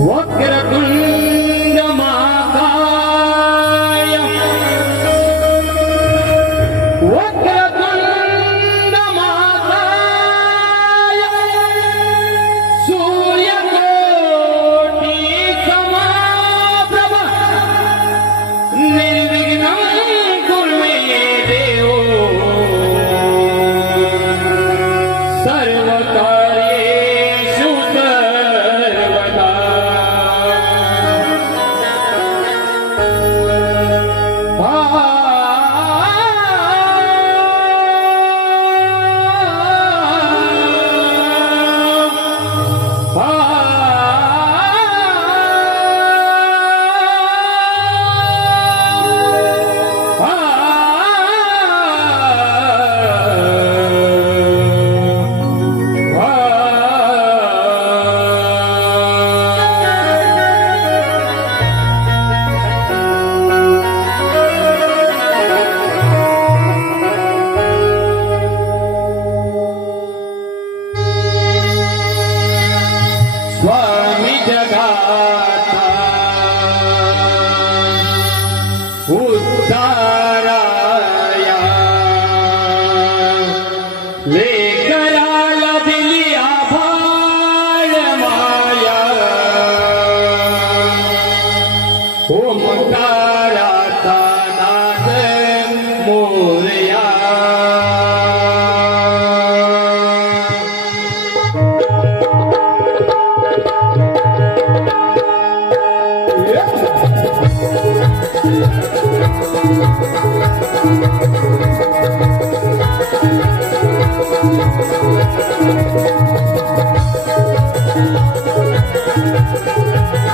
What get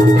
आपण